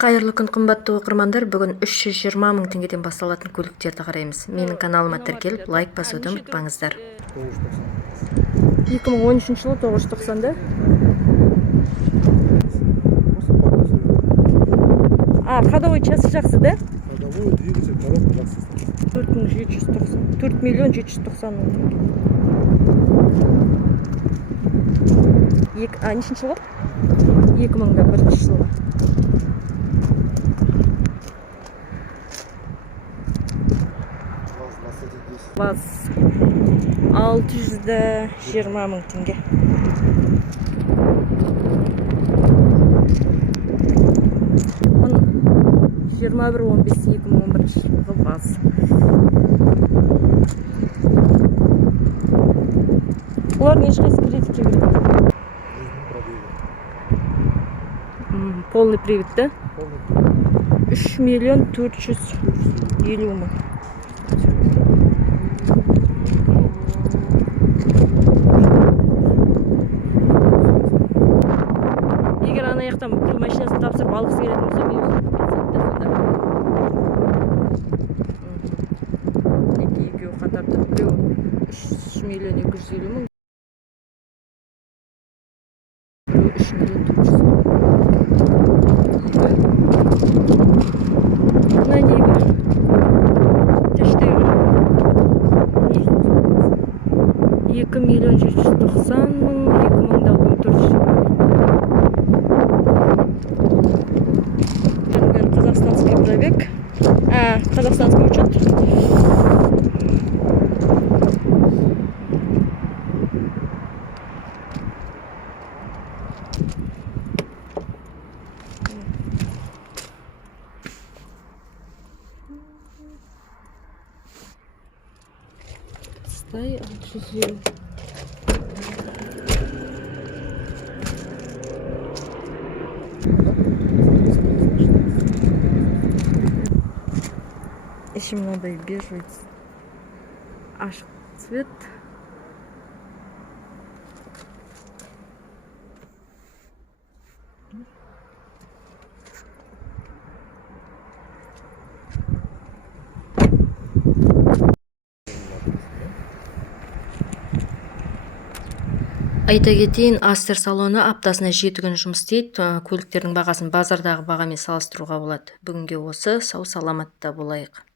Қайырлы күн қымбатты оқырмандар, бүгін 320 мың теңгеден басталатын көліктерді қараймыз. Менің каналыма тіркеліп, лайк басуды ұмытпаңыздар. 2013 жылы 990-да. Ходовой часы жақсы, да? Ходовой двигатель, коробка жақсы. 4 миллион 790 мың теңге. Нешінші жылы? 2001 жылы. ВАЗ 620 мың теңге. Он 21-15-2011 жылғы ВАЗ. Бұлардың ешқайсы кредитке кіреді. Полный привод, да? 3 миллион 450 мың. Егер ана жақтан біреу машинасын тапсырып алғысы келетін болса, мен екеуі қатар тұр. Біреу 3 миллион 250 мың. Біреу 3 миллион 400 мың. Мына неге? Тештегі 2 миллион 790 мың, 2014 жылы. Казахстанский пробег. Казахстанский учет. Стай 650. Еще мынадай бежевый ашық цвет. Айта кетейін, Астер салоны аптасына 7 күн жұмыс істейді. Көліктердің бағасын базардағы бағамен салыстыруға болады. Бүгінге осы, сау саламатта болайық.